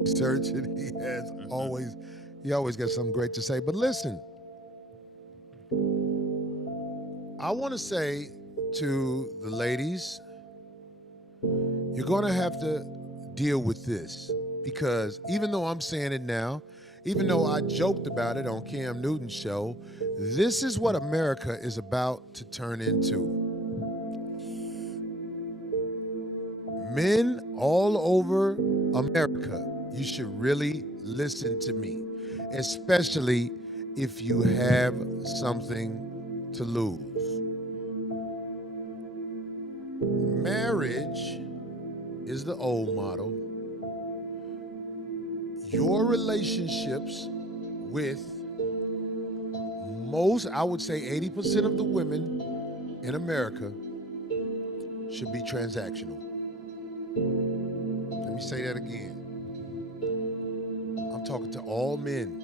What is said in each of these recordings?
research, and he always got something great to say. But listen, I want to say to the ladies, you're going to have to deal with this because even though I'm saying it now, even though I joked about it on Cam Newton's show, this is what America is about to turn into. Men all over America, you should really listen to me, especially if you have something to lose. Marriage is the old model. Your relationships with most, I would say 80% of the women in America should be transactional. Let me say that again. I'm talking to all men.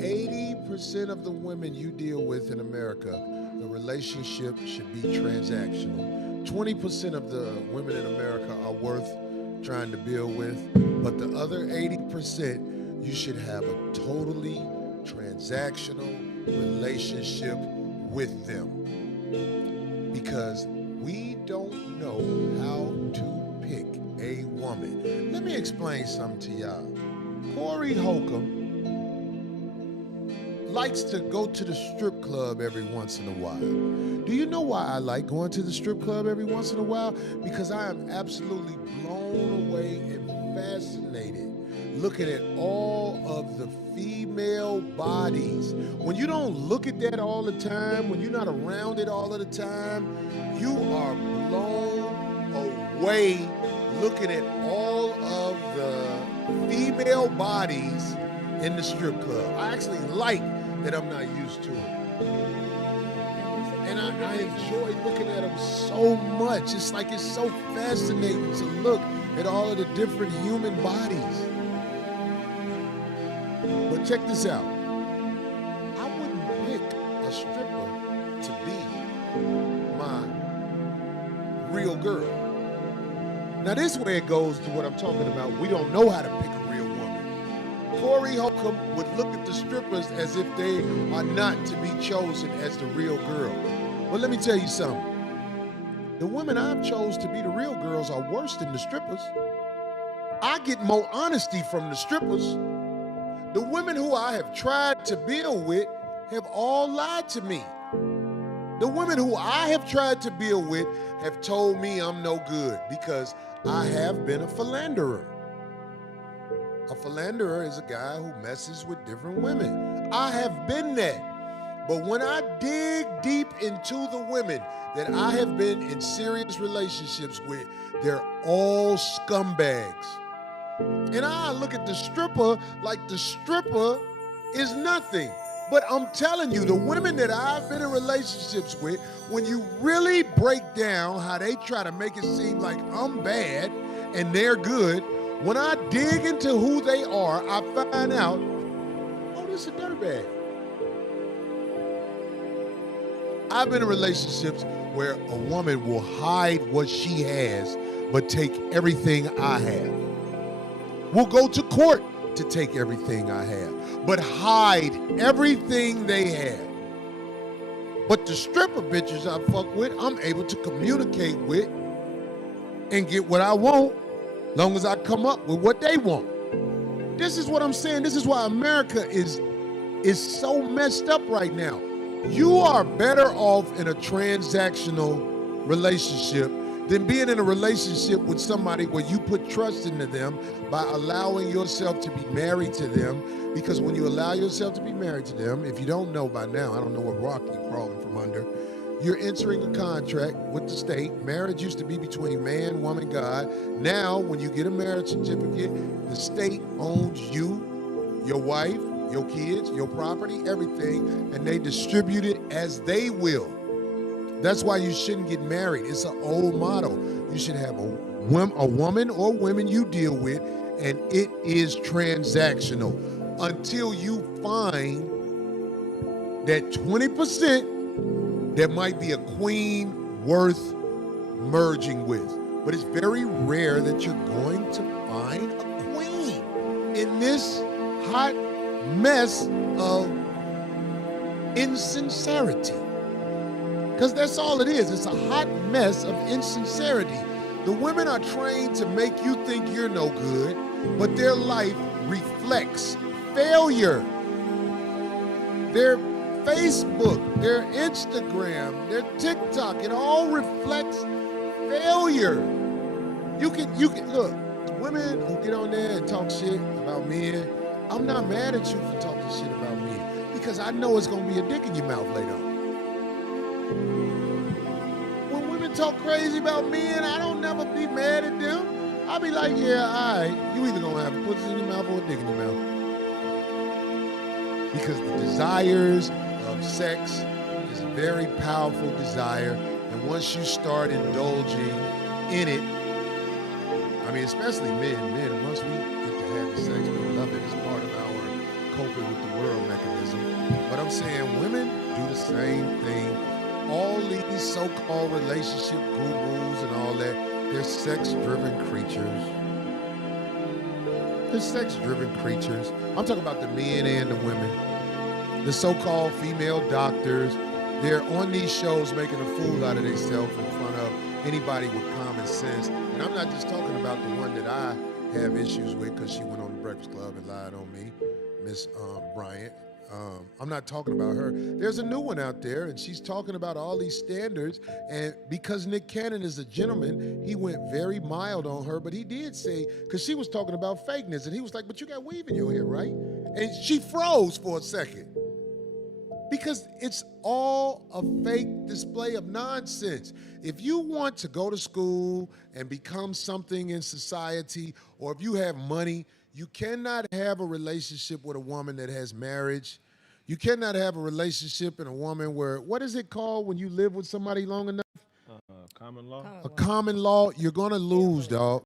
80% of the women you deal with in America, the relationship should be transactional. 20% of the women in America are worth trying to build with, but the other 80%, you should have a totally transactional relationship with them. Because we don't know how to pick a woman. Let me explain something to y'all. Corey Holcomb likes to go to the strip club every once in a while. Do you know why I like going to the strip club every once in a while? Because I am absolutely blown away and fascinated looking at all of the female bodies. When you don't look at that all the time, when you're not around it all of the time, you are blown away looking at all of the female bodies in the strip club. I actually like that I'm not used to it. And I enjoy looking at them so much. It's like it's so fascinating to look at all of the different human bodies. But check this out. I wouldn't pick a stripper to be my real girl. Now this way it goes to what I'm talking about. We don't know how to pick a real woman. Corey Holcomb would look at the strippers as if they are not to be chosen as the real girl. But let me tell you something. The women I've chose to be the real girls are worse than the strippers. I get more honesty from the strippers. The women who I have tried to build with have all lied to me. The women who I have tried to build with have told me I'm no good because I have been a philanderer. A philanderer is a guy who messes with different women. I have been that. But when I dig deep into the women that I have been in serious relationships with, they're all scumbags. And I look at the stripper like the stripper is nothing. But I'm telling you, the women that I've been in relationships with, when you really break down how they try to make it seem like I'm bad and they're good, when I dig into who they are, I find out, oh, this is a dirtbag. I've been in relationships where a woman will hide what she has, but take everything I have. We'll go to court to take everything I have, but hide everything they have. But the stripper bitches I fuck with, I'm able to communicate with and get what I want, long as I come up with what they want. This is what I'm saying. This is why America is so messed up right now. You are better off in a transactional relationship than being in a relationship with somebody where you put trust into them by allowing yourself to be married to them. Because when you allow yourself to be married to them, if you don't know by now, I don't know what rock you're crawling from under, you're entering a contract with the state. Marriage used to be between man, woman, God. Now, when you get a marriage certificate, the state owns you, your wife, your kids, your property, everything, and they distribute it as they will. That's why you shouldn't get married. It's an old model. You should have a woman or women you deal with, and it is transactional until you find that 20% that might be a queen worth merging with. But it's very rare that you're going to find a queen. this hot mess of insincerity. Because that's all it is. It's a hot mess of insincerity. The women are trained to make you think you're no good, but their life reflects failure. Their Facebook, their Instagram, their TikTok, it all reflects failure. You can look, women who get on there and talk shit about men, I'm not mad at you for talking shit about men because I know it's gonna be a dick in your mouth later on. When women talk crazy about men, I don't never be mad at them. I'll be like, yeah, all right, you either gonna have a pussy in your mouth or a dick in your mouth. Because the desires of sex is a very powerful desire, and once you start indulging in it, I mean, especially men, once we get to have the sex, we love it. It's part of our coping with the world mechanism. But I'm saying women do the same thing. All these so-called relationship gurus and all that, they're sex-driven creatures. They're sex-driven creatures. I'm talking about the men and the women. The so-called female doctors, they're on these shows making a fool out of themselves in front of anybody with common sense. And I'm not just talking about the one that I have issues with because she went on the Breakfast Club and lied on me, Miss Bryant. I'm not talking about her. There's a new one out there, and she's talking about all these standards. And because Nick Cannon is a gentleman, he went very mild on her. But he did say, because she was talking about fakeness, and he was like, but you got weave in your hair, right? And she froze for a second. Because it's all a fake display of nonsense. If you want to go to school and become something in society, or if you have money, you cannot have a relationship with a woman that has marriage. You cannot have a relationship in a woman where, what is it called when you live with somebody long enough? Common law. A common law. You're gonna lose, dog.